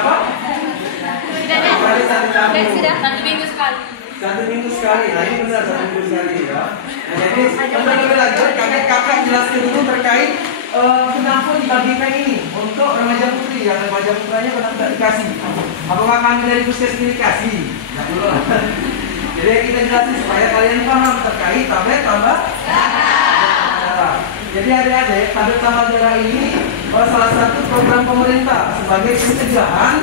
Berapa? Kali satu tabung. Sudah 1 minggu sekali. 1 minggu sekali. Nah ini benar 1 minggu sekali ya. Nah, jadi kembali lagi kakak jelaskan dulu terkait kenapa dibagikan ini untuk remaja putri. Yang remaja putranya pernah tidak dikasih. Apakah kami dari puskesmas dikasih? Tidak dulu. Jadi kita jelasin supaya kalian paham terkait tablet tambah darah. Jadi adik-adik, tablet tambah darah ini salah satu program pemerintah sebagai pencegahan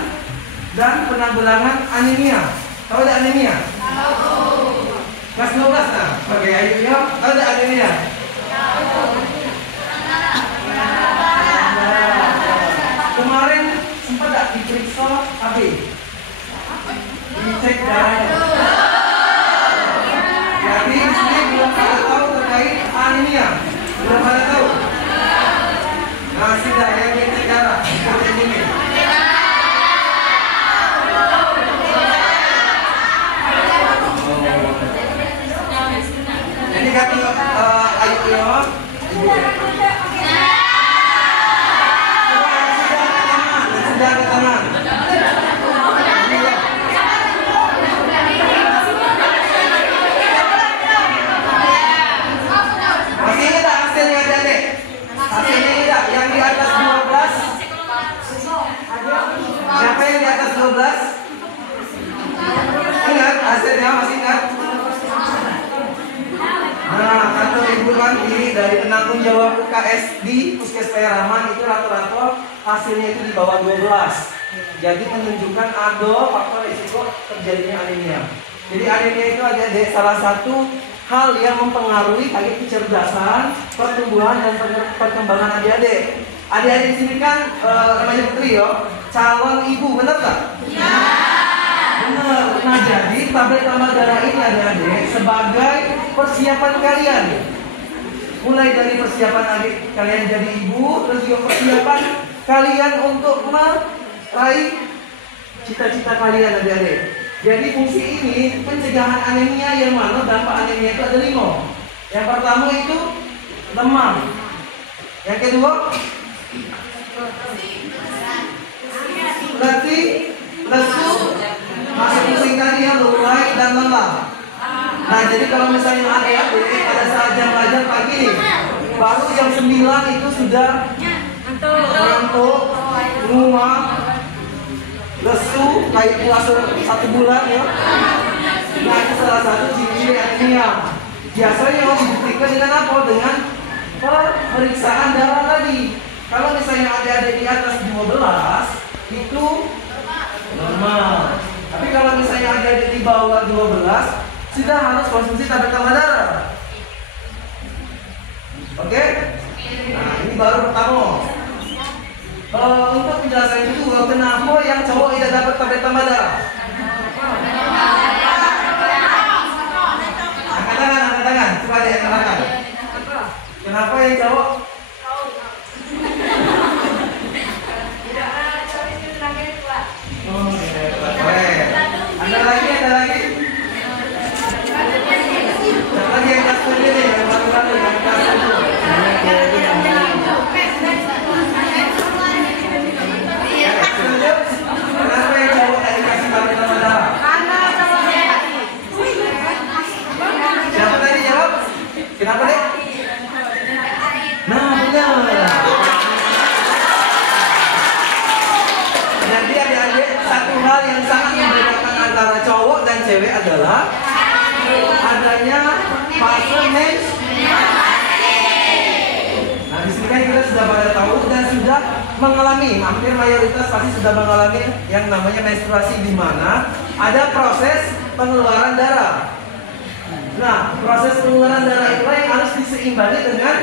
dan penanggulangan anemia. Tahu tidak anemia? Tahu. Kelas 12 nah, sebagai ayunya, tahu tidak anemia? Tahu. Kemarin sempat tidak diperiksa AB? Dicek darahnya. Jadi di sini belum pada tahu terkait anemia. Belum pada tahu. Nah, sudah yang dicek darah seperti ini. Jadi kaki ayo ya. Sudah ke tangan. Masih ingat hasilnya adik-adik? Hasilnya ingat yang di atas 12? Siapa yang di atas 12? Ingat hasilnya, masih ingat? Nah, kata ibu kan ini dari penanggung jawab UKS di Puskes Payaraman itu rata-rata hasilnya itu di bawah 12. Jadi menunjukkan ada faktor risiko terjadinya anemia. Jadi anemia itu ada salah satu hal yang mempengaruhi bagi kecerdasan, pertumbuhan dan perkembangan adik-adik. Adik-adik di sini kan remaja putri ya, calon ibu, benar tak? Iya. Benar. Nah jadi tablet tambah darah ini adik-adik sebagai persiapan kalian. Mulai dari persiapan adik kalian jadi ibu, terus juga persiapan kalian untuk meraih cita-cita kalian adik-adik. Jadi fungsi ini pencegahan anemia yang mana dampak anemia itu ada 5. Yang pertama itu demam. Yang kedua letih, lesu, masuk pusing tadi ya, lurai dan lelah. Nah jadi kalau misalnya adik-adik pada saat jam belajar pagi nih, baru jam 9 itu sudah ngantuk, ngumam, lesu, kayak puasa 1 bulan ya. Nah itu salah satu ciri anemia. Biasanya dibuktikan dengan apa? Dengan pemeriksaan darah tadi. Kalau misalnya adik-adik di atas 12 itu normal. Tapi kalau misalnya adik-adik di bawah 12 sudah harus konsumsi tablet tambah darah. Oke? Nah ini baru pertama. Untuk penjelasan itu kenapa yang cowok tidak dapat tablet tambah darah? Angkat tangan, coba diangkat. Kenapa yang cowok? Ada lagi? Ada lagi yang kelas 7 nih, yang baru-baru yang kelas 7. Kenapa yang cowok tak dikasih tablet tambah darah? Karena cowoknya tadi. Siapa tadi jawab? Kenapa deh? Nah benar. Jadi adik-adik, satu hal yang sangat membedakan antara cowok dan cewek adalah adanya fase menstruasi. Nah di sini kan kita sudah pada tahu dan sudah mengalami, hampir mayoritas pasti sudah mengalami yang namanya menstruasi, di mana ada proses pengeluaran darah. Nah proses pengeluaran darah itu yang harus diseimbangi dengan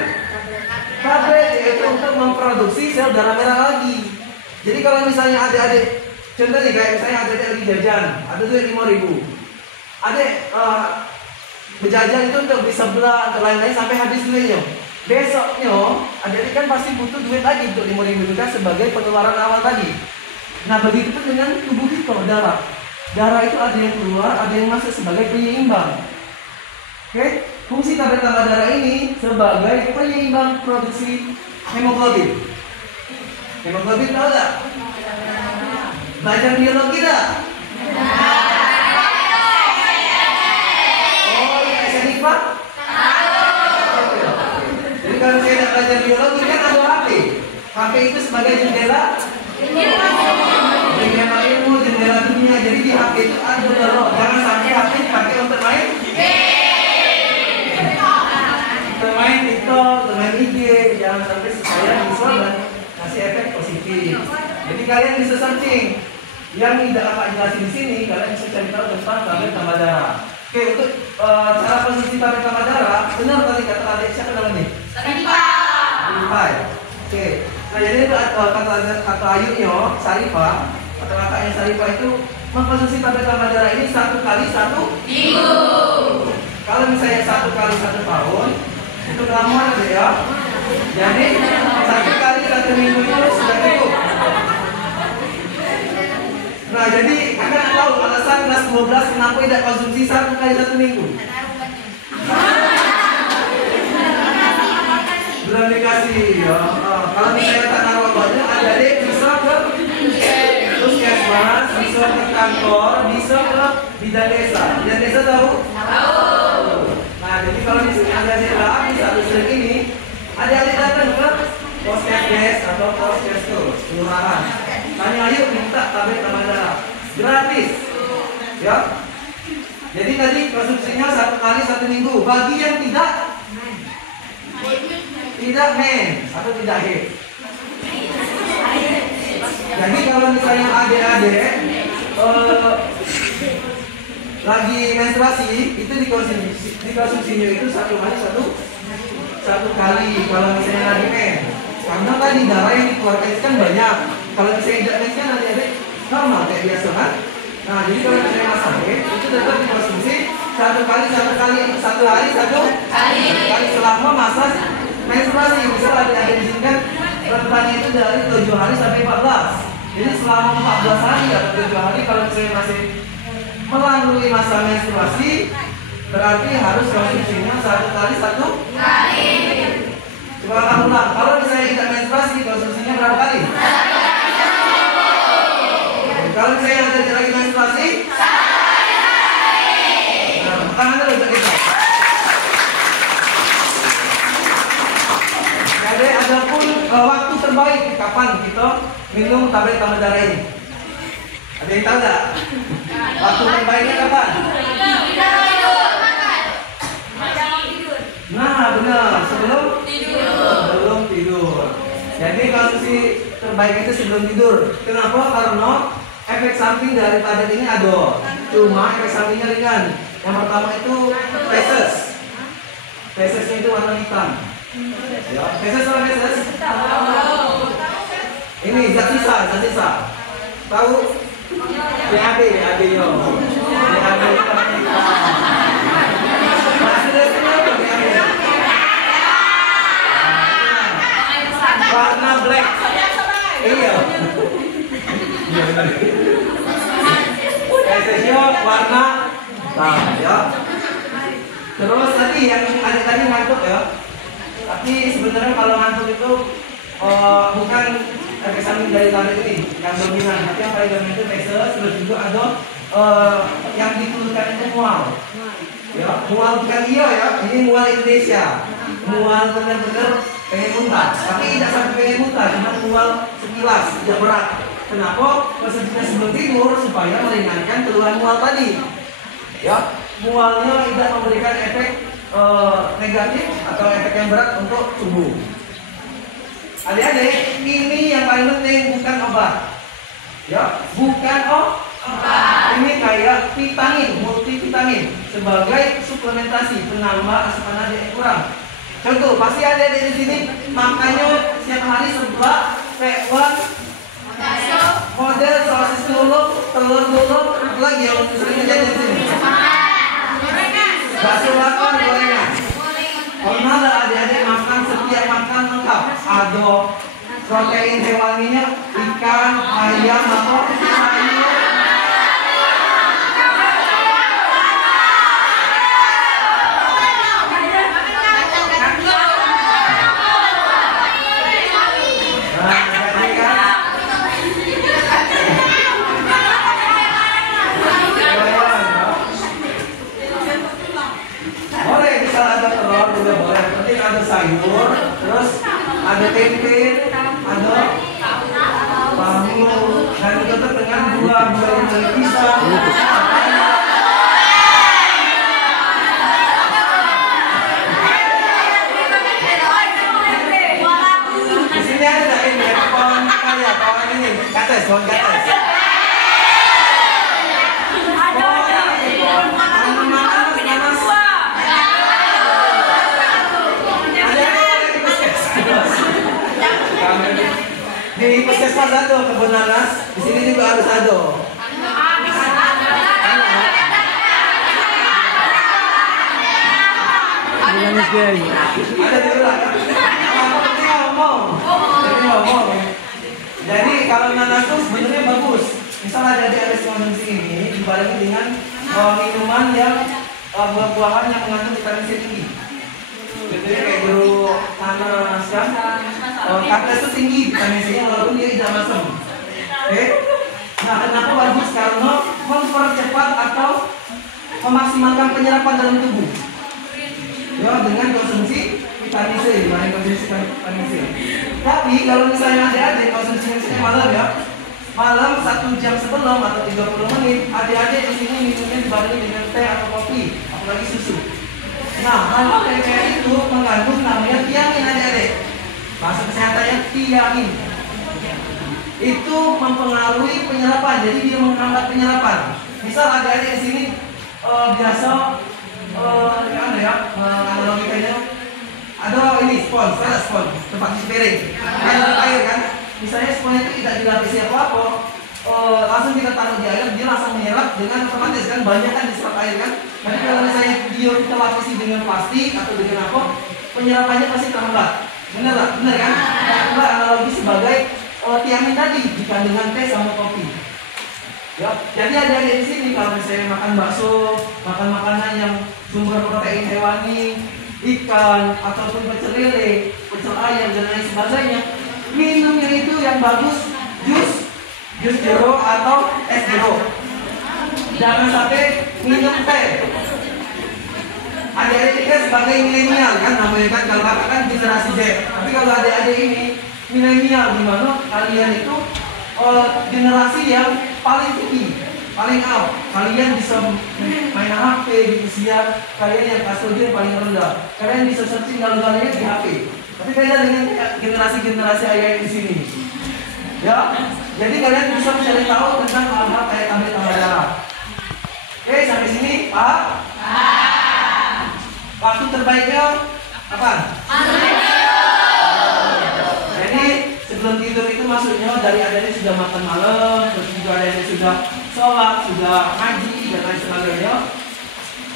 tablet, yaitu untuk memproduksi sel darah merah lagi. Jadi kalau misalnya adik-adik, contoh nih kayak misalnya adik-adik lagi jajan, ada duit 5.000. Adik berjajan itu untuk beli sebelah, untuk lain-lain sampai habis duitnya. Besoknya adik-adik kan pasti butuh duit lagi untuk 5.000 juga sebagai pengeluaran awal tadi. Nah begitu pun dengan tubuh kita, darah. Darah itu ada yang keluar, ada yang masuk sebagai penyeimbang. Oke, fungsi tablet tambah darah ini sebagai penyeimbang produksi hemoglobin. Hemoglobin tahu tak? Belajar biologi dah. Oh, ini saya Pak? Jadi kalau saya tidak belajar biologi kan ada HP. HP itu sebagai jendela ilmu, jendela dunia. Jadi di HP itu ada loh. Jangan sampai HP dipakai untuk main TikTok, dengan IG. Jangan sampai supaya bisa dan kasih efek positif. Jadi kalian bisa searching. Yang tidak apa jelasin di sini, kalian bisa cari tahu tentang tablet tambah darah. Oke, untuk cara konsumsi tablet tambah darah, benar tadi kata adik siapa namanya? Sarifah. Oke. Nah jadi itu kata Ayunyo, Sarifah, kata-katanya Sarifah itu mengkonsumsi tablet tambah darah ini 1 kali 1 minggu. Kalau misalnya 1 kali 1 tahun, itu ramuan ada ya. Jadi 1 kali 1 minggu itu sudah cukup. Nah jadi akan tahu alasan kelas 12 kenapa tidak konsumsi 1 kali 1 minggu. Belum dikasih ya. Kalau misalnya tak naruh obatnya, adik-adik bisa ke puskesmas, bisa ke kantor, bisa ke bidan desa. Bidan desa tahu? Tahu. Nah jadi kalau di sini ada desa di satu sering ini, adik-adik datang ke puskesmas atau puskesmas kelurahan. Tanya yuk minta tablet tambah darah gratis. Ya. Jadi tadi konsumsinya 1 kali 1 minggu. Bagi yang tidak men atau tidak head. Jadi kalau misalnya adik-adik lagi menstruasi itu dikonsumsinya itu 1 kali kalau misalnya lagi men. Karena tadi darah yang dikeluarkan itu kan banyak. Kalau misalnya tidak men kan adik-adik normal kayak biasa kan. Nah jadi kalau misalnya sakit itu tetap dikonsumsi 1 hari 1 kali selama masa menstruasi. Misal ada diizinkan rentannya itu dari 7 hari sampai 14. Jadi selama 14 hari atau 7 hari kalau misalnya masih melalui masa menstruasi, berarti harus konsumsinya 1 kali 1 kali. Coba kamu ulang. Kalau misalnya tidak menstruasi, konsumsinya berapa kali? Kalau misalnya ada lagi menstruasi, 1 kali. Nah, tangan dulu untuk kita. Jadi ada pun waktu terbaik kapan kita minum tablet tambah darah ini. Ada yang tahu tak? Waktu terbaiknya kapan? Nah benar, sebelum tidur. Jadi konsumsi terbaik itu sebelum tidur. Kenapa? Karena efek samping dari tablet ini ada. Cuma efek sampingnya ringan. Yang pertama itu feses. Fesesnya itu warna hitam. Ya, feses apa feses? Ini zat sisa. Tahu? BAB yo. BAB warna black. Iya. Fesesnya warna ya. Terus tadi yang ada tadi ngantuk ya. Tapi sebenarnya kalau ngantuk itu bukan efek samping dari tablet ini yang dominan. Tapi yang paling dominan itu feses, terus juga ada yang dikeluhkan itu mual. Ya, mual bukan iya ya, ini mual Indonesia. Mual benar-benar pengen muntah. Tapi tidak sampai pengen muntah, cuma mual sekilas, tidak berat. Kenapa? Konsumsinya sebelum tidur supaya meringankan keluhan mual tadi. Ya, mualnya tidak memberikan efek negatif atau efek yang berat untuk tubuh. Adik-adik, ini yang paling penting bukan obat. Ya, bukan obat. Ini kayak vitamin, multivitamin sebagai suplementasi penambah asupan adik kurang. Contoh, pasti ada di sini makannya setiap hari seblak, tekwan, model sosis dulu, telur dulu, apa lagi yang sering terjadi di sini? Bakso bakar, gorengan. Pernah ada adik-adik makan setiap makan lengkap? Ada protein hewaninya, ikan, ayam, atau sayur. ada sayur, terus ada tempe, ada tahu, dan ditutup dengan buah yang dari pisang. Di sini ada ini, pohon kaya, pohon ini, kates, pohon kates. Di puskesmas ada kebun nanas, di sini juga harus ada. Ada di luar. Ngomong. Jadi kalau nanas itu sebenarnya bagus. Misal ada di atas konsumsi ini dibarengi dengan minuman yang buah-buahan yang mengandung vitamin C tinggi. Jadi kayak jeruk, nanas, kan? Kaktus itu tinggi vitamin C-nya walaupun dia tidak masam. Oke? Nah, kenapa bagus? Karena mempercepat atau memaksimalkan penyerapan dalam tubuh. Ya, dengan konsumsi vitamin C, dengan konsumsi vitamin C. Tapi kalau misalnya adik-adik konsumsinya malam ya, malam 1 jam sebelum atau 30 menit, adik-adik di sini minumnya dibarengi dengan teh atau kopi, apalagi susu. Nah, hal kayak itu mengandung namanya tiamin adik-adik. Bahasa kesehatannya tiamin. Itu mempengaruhi penyerapan, jadi dia menghambat penyerapan. Misal adik-adik di sini biasa analogikannya ada ini spons, tempat cuci piring, air kan. Misalnya spons itu tidak dilapisi apa-apa, langsung kita taruh di air, dia langsung menyerap dengan otomatis kan, banyak kan diserap air kan. Tapi kalau misalnya dia kita lapisi dengan plastik atau dengan apa, penyerapannya pasti terhambat. Benar kan? Nah, analogi sebagai tiamin tadi dikandungan teh sama kopi. Ya, jadi ada di sini kalau misalnya makan bakso, makan makanan yang sumber protein hewani, ikan ataupun pecel lele, pecel ayam dan lain sebagainya, minumnya itu yang bagus jus jeruk atau es jeruk. Jangan sampai minum teh. Adik-adik kita sebagai milenial kan namanya kan, kalau kakak kan generasi Z. Tapi kalau adik-adik ini milenial, gimana kalian itu generasi yang paling tinggi, paling out. Kalian bisa main HP di usia kalian yang kastodian paling rendah. Kalian bisa searching lalu-lalunya di HP. Tapi beda dengan generasi-generasi ayah di sini. Ya, jadi kalian bisa mencari tahu tentang hal-hal kayak tambah darah. Oke, sampai sini, Pak. Waktu terbaiknya kapan? Jadi sebelum tidur itu maksudnya dari adanya sudah makan malam, terus juga adanya sudah sholat, sudah ngaji dan lain sebagainya.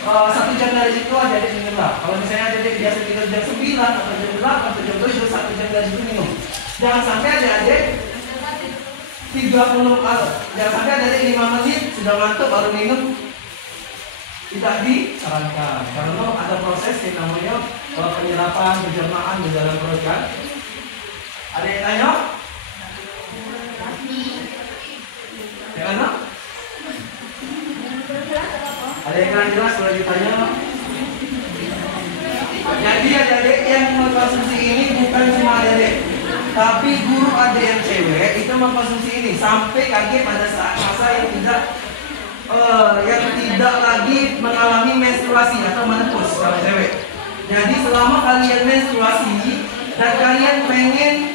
1 jam dari situ adik minum lah. Kalau misalnya adik biasa tidur jam 9 atau jam 8 atau jam 7, 1 jam dari situ minum. Jangan sampai adik 30 jangan sampai adik 5 menit sudah ngantuk baru minum. Tidak disarankan karena ada proses yang namanya penyerapan, pencernaan di dalam perut kan. Ada yang tanya? Gimana? Ada yang kurang jelas kalau ditanya? Jadi adik-adik yang mengkonsumsi ini bukan cuma adik-adik, tapi guru adik yang cewek itu mengkonsumsi ini sampai kaget pada saat masa yang tidak lagi mengalami menstruasi atau menopause kalau cewek. Jadi selama kalian menstruasi dan kalian pengen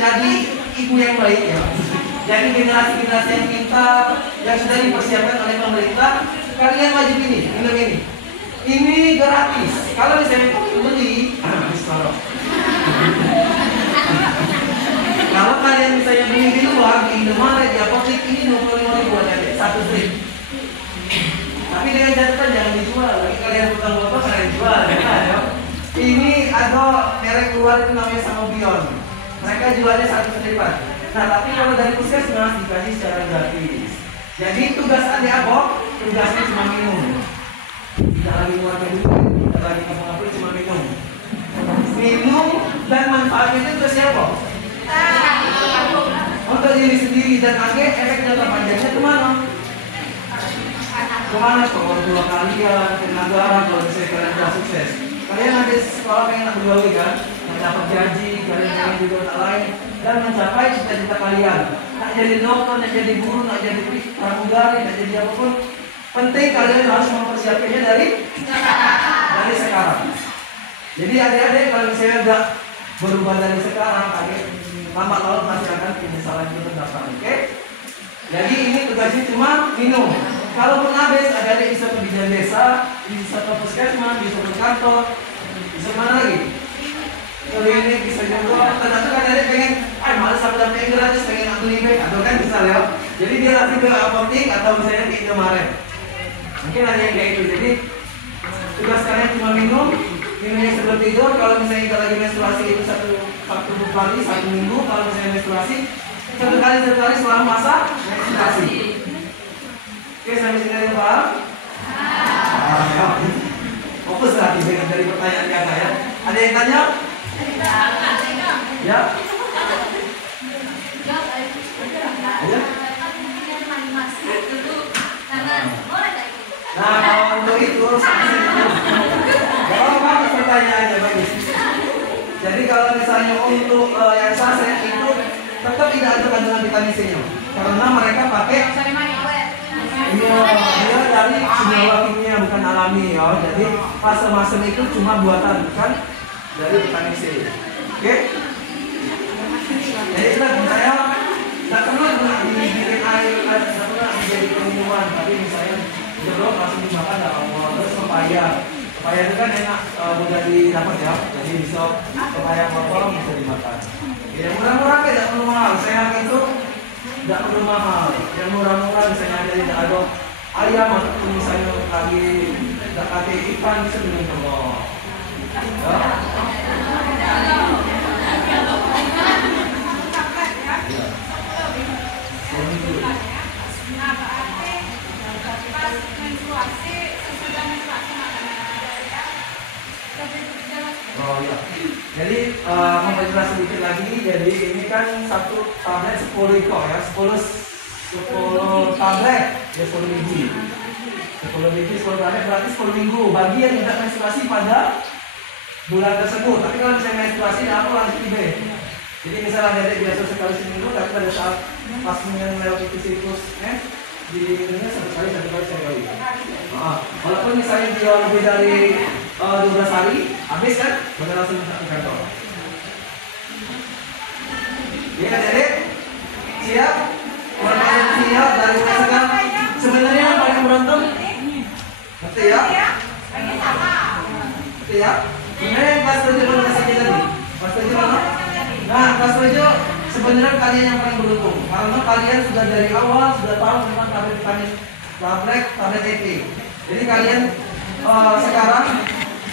jadi ibu yang baik ya, jadi generasi-generasi yang pintar yang sudah dipersiapkan oleh pemerintah, kalian wajib minum ini. Ini gratis. Kalau misalnya kamu beli, kalau kalian misalnya beli di luar, di Indomaret, di apotek, ini 25.000 aja, 1 drink. Tapi dengan catatan jangan dijual, lagi kalian utang bapak kalian jual. Ya. Ini ada merek luar itu namanya Sanobion. Mereka jualnya 1 seripan. Nah, tapi kalau dari puskesmas dikasih secara gratis. Jadi tugas adik apa? Tugasnya cuma minum. Tidak lagi keluarga dulu, tidak lagi kamu cuma minum. Minum dan manfaatnya itu untuk siapa? Untuk diri sendiri dan akhirnya efek jangka panjangnya kemana? Kemana ke orang tua kalian, ke negara, kalau misalnya kalian sudah sukses. Kalian nanti di sekolah pengen nak bergaul kan, nak dapat gaji, kalian pengen juga tak lain, dan mencapai cita-cita kalian. Nak jadi dokter, nak jadi guru, nak jadi pramugari, nak jadi apapun, penting kalian harus mempersiapkannya dari sekarang. Jadi adik-adik kalau misalnya enggak berubah dari sekarang, lama laut masih akan penyesalan itu terdapat. Oke? Jadi ini tugasnya cuma minum. Kalaupun habis, adik-adik bisa ke bidan desa, bisa ke puskesmas, bisa ke kantor, bisa mana lagi? Klinik bisa juga. Ternyata kan adik pengen, malas aku dapat gratis, pengen aku libek, atau kan bisa ya. Jadi dia nanti ke apotek atau misalnya di Indomaret. Mungkin ada yang kayak itu. Jadi tugas kalian cuma minumnya sebelum tidur. Kalau misalnya kita lagi menstruasi itu satu kali, 1 minggu. Kalau misalnya menstruasi satu kali selama masa menstruasi. Oke, sampai sini ada yang paham? Fokus lagi dengan dari pertanyaan kakak ya. Ada yang tanya? Ya? Nah, kalau untuk itu bagus pertanyaannya, bagus. Jadi kalau misalnya untuk yang saset itu tetap tidak ada kandungan vitamin C-nya, karena mereka pakai dia dari senyawa kimia bukan alami ya. Jadi masam-masam itu cuma buatan, bukan dari vitamin C. Oke? Jadi kita saya tidak perlu digiring air, tidak perlu dijadikan minuman, tapi misalnya jeruk langsung dimakan dalam terus pepaya. Pepaya itu kan enak, mudah didapat ya. Jadi bisa pepaya potong bisa dimakan. Yang murah-murah tidak perlu mahal. Sehat itu tidak perlu mahal. Yang murah-murah misalnya dari ada ayam ataupun misalnya lagi tidak pakai ikan bisa dengan telur. Oh iya. Jadi memperjelas sedikit lagi. Jadi ini kan satu tablet 10 ekor ya, 10 tablet ya 10 biji. 10 biji 10 tablet berarti 10 minggu. Bagi yang tidak menstruasi pada bulan tersebut. Tapi kalau misalnya menstruasi, aku lanjut tiba. Jadi misalnya ada biasa sekali seminggu, tapi pada saat pas melewati siklusnya diminumnya satu kali sekali. Walaupun misalnya dia lebih dari 12 hari, habis kan, maka langsung ke kantor. Ya adik, siap? Orang siap dari sekarang. Sebenarnya yang paling berantem, ngerti ya? Ngerti ya? Sebenarnya yang kelas 7 belum sakit tadi. Kelas 7 mana? Nah, kelas 7 sebenarnya kalian yang paling beruntung, karena kalian sudah dari awal sudah tahu tentang tablet EP. Jadi kalian sekarang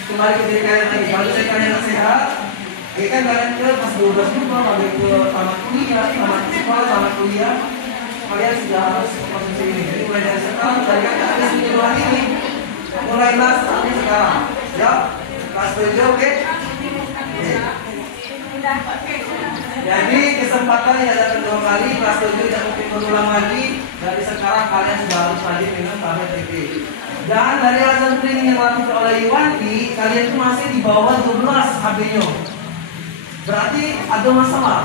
kembali ke diri kalian lagi. Kalau misalnya kalian sehat, ya kan kalian ke pas 12 juga balik ke tamat kuliah, tamat sekolah, tamat kuliah, kalian sudah harus posisi ini. Jadi mulai dari sekarang, dari kalian ada sekitar ini, mulailah sampai sekarang. Ya, kelas 7 oke? Jadi kesempatan yang ada kedua kali, kelas 7 tidak mungkin berulang lagi. Dari sekarang kalian sudah harus rajin minum tablet EP. Dan dari hasil training yang dilakukan oleh Iwanti, kalian itu masih di bawah 12 HB-nya. Berarti ada masalah.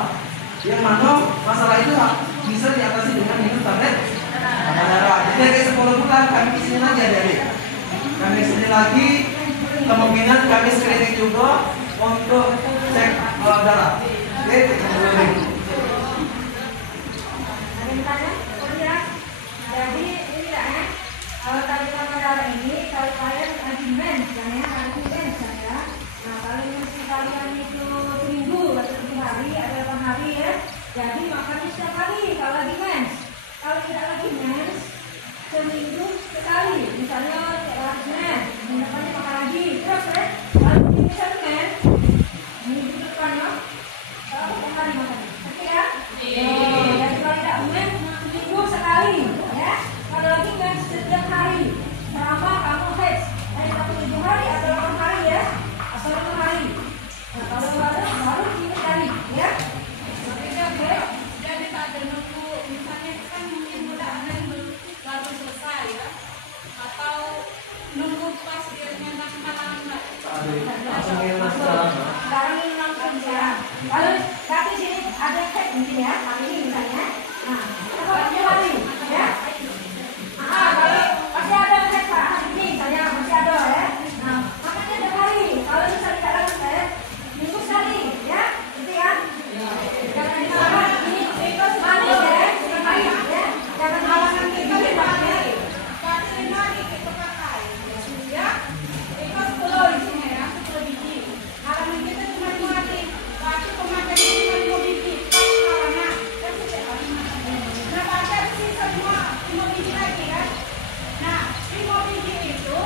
Yang mana masalah itu bisa diatasi dengan minum tablet darah. Jadi dari 10 bulan kami kesini lagi adik-adik. Kami kesini lagi, kemungkinan kami screening juga untuk cek darah. Oke, kita mulai. Ada yang tanya? Ya. Jadi ini ya, kalau tadi sama darah ini, kalau kalian lagi mens, ya, lagi mens ya. Nah, kalau mesti kalian itu seminggu atau 7 hari atau 8 hari ya, jadi makan setiap hari kalau lagi mens. Kalau tidak lagi mens, seminggu sekali. Misalnya lagi mens, minggu depannya makan lagi. Terus ya, kalau bisa mens, minggu depan ya. Kalau hari makan, oke ya? Jadi kalau tidak mens, seminggu sekali, ya. Kalau lagi mens setiap hari, selama kamu haid, dari 7 hari atau 8 hari ya, atau 5 hari. Nah, kalau baru ini sekali, ya. Oke. Jadi tak ada nunggu, misalnya kan mungkin mudah-mudahan baru selesai ya, atau nunggu pas dia malam enggak? langsung minum dalam. Sekarang ini langsung ya. Lalu kaki sini ada head mungkin ya, kaki ini misalnya. Nah, kalau lari ya. Kalau masih ada head Pak, ini misalnya masih ada ya. Nah, makanya ada lari. Kalau misalnya tidak langsung saya minggu sekali ya, gitu ya. Jangan dimakan ini ikut mandi ya, ya. Jangan halangan kita di mandi. Kasih mandi kita pakai. Ya. Ikut 10 di sini ya, 10 biji. Halaman kita cuma 5 biji. Tapi pemakaian cuma 5 biji. Karena kan sudah habis makan. Nah, pakai sisa 5 biji lagi kan. Nah, 5 biji itu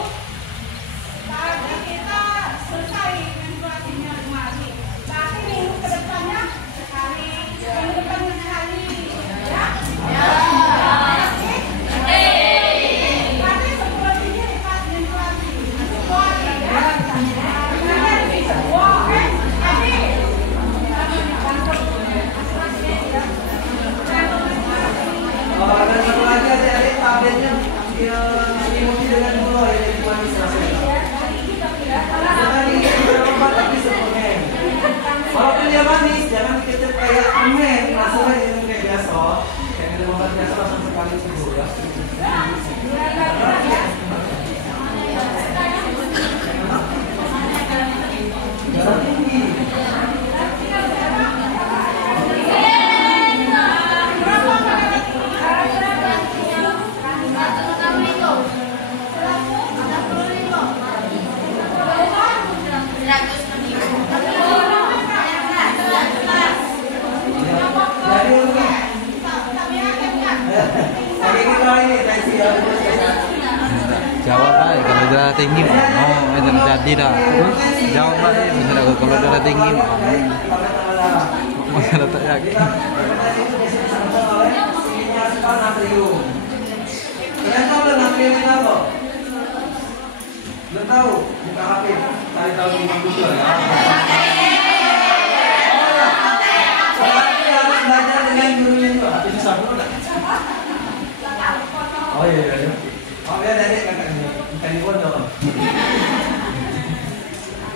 tadi kita selesai menstruasinya 5 hari. Tapi minggu ke depannya sekali, minggu depannya sekali. Ya? Ya. Tapi 10 biji pas menstruasi. Dan satu lagi adik-adik tabletnya dimuti dengan gula ya, jadi manis rasanya. Jangan dikecil obat tapi suplemen. Walaupun dia manis, jangan dikecil kayak permen, langsung aja minum kayak biasa. Kayak minum obat biasa langsung sekali sembuh ya. Darah tinggi. Jadi ini. Pakai kita ini tensi ya. Jawab aja kalau darah tinggi mah. Oh, itu jadi dah. Jawab aja misalnya kalau darah tinggi mah. Masalah tak yakin. Natrium. Kalian tahu belum natrium itu apa? Belum tahu? Buka HP. Cari tahu di Google ya. Berarti harus belajar dengan gurunya juga. Tapi susah dulu nggak? Oh iya iya. Oh ya dari kakaknya. Bukan di pondok.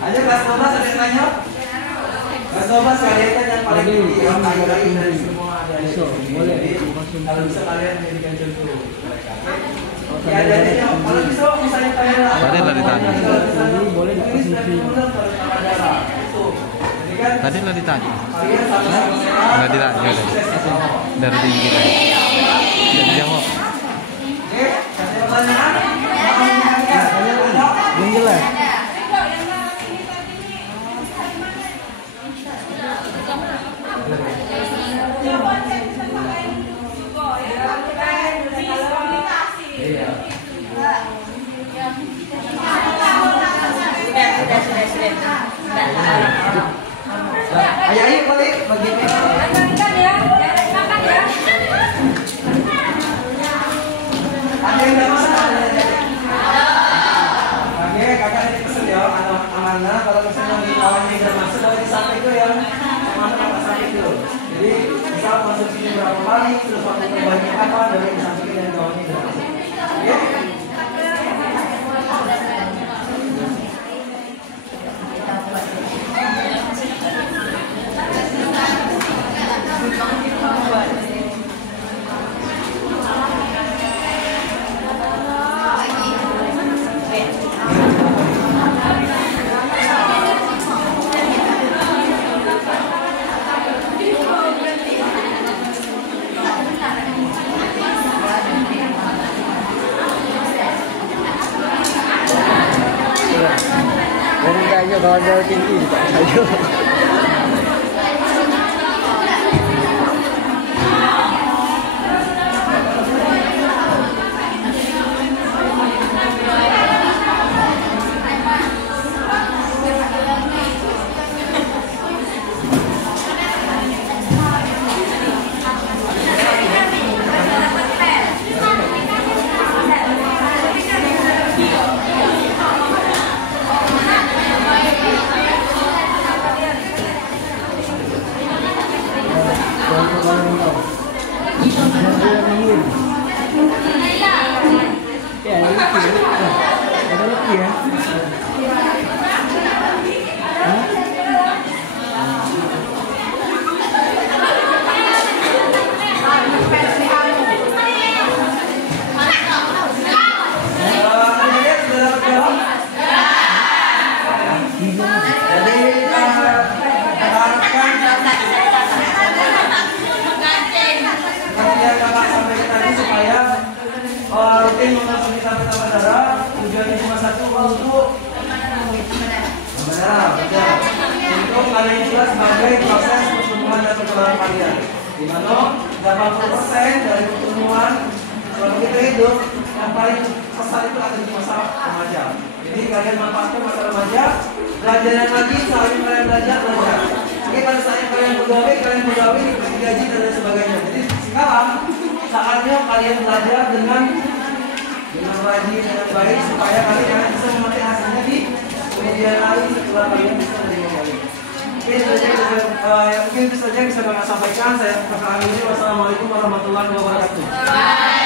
Ayo kelas 12 ada yang tanya? Kelas 12 kalian kan yang paling tinggi ya, kayu-kayu dari semua ada. Boleh. Kalau bisa kalian jadikan contoh mereka. Ya jadinya kalau bisa misalnya kalian Tadi lah ditanya. boleh Tadi lah ditanya. kalian sama-sama Nggak ditanya udah. Darah tinggi lah. Tidak dijawab. Oke, kasih pertanyaan. Belum jelas. Ayo balik bagi Makan ya, makan ya. ada yang nggak masak. Oke, kakak ini pesen ya, amanah kalau misalnya di kawannya udah masuk, kalau di samping itu ya, mana kakak samping itu. Jadi misal masuk sini berapa kali, terus waktu perubahannya apa dari yang samping dan kawannya udah masuk. Oke? Orang kayaknya kalau darah tinggi juga saja. untuk benar, benar. Untuk kalian juga sebagai proses pertumbuhan dan perkembangan kalian. Di mana 80% dari pertumbuhan selama kita hidup yang paling besar itu ada di masa remaja. Jadi kalian manfaatkan masa remaja, belajar lagi, saling kalian belajar. Jadi pada saat kalian pegawai, dikasih gaji dan lain sebagainya. Jadi sekarang saatnya kalian belajar dengan rajin, dengan baik supaya kalian bisa memetik hasilnya di kemudian hari setelah kalian bisa menerima kembali. Mungkin itu saja yang bisa kami sampaikan. Saya Kakak Amiri. Wassalamualaikum warahmatullahi wabarakatuh.